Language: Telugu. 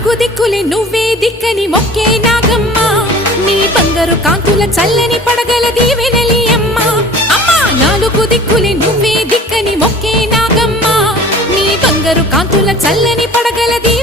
నాలుగు దిక్కులే నువ్వే దిక్కని మొక్కే నాగమ్మ నీ బంగారు కాంతుల చల్లని పడగల దీవెనలి అమ్మ అమ్మా నాలుగు దిక్కులే నువ్వే దిక్కని మొక్కే నాగమ్మ నీ బంగారు కాంతుల చల్లని పడగల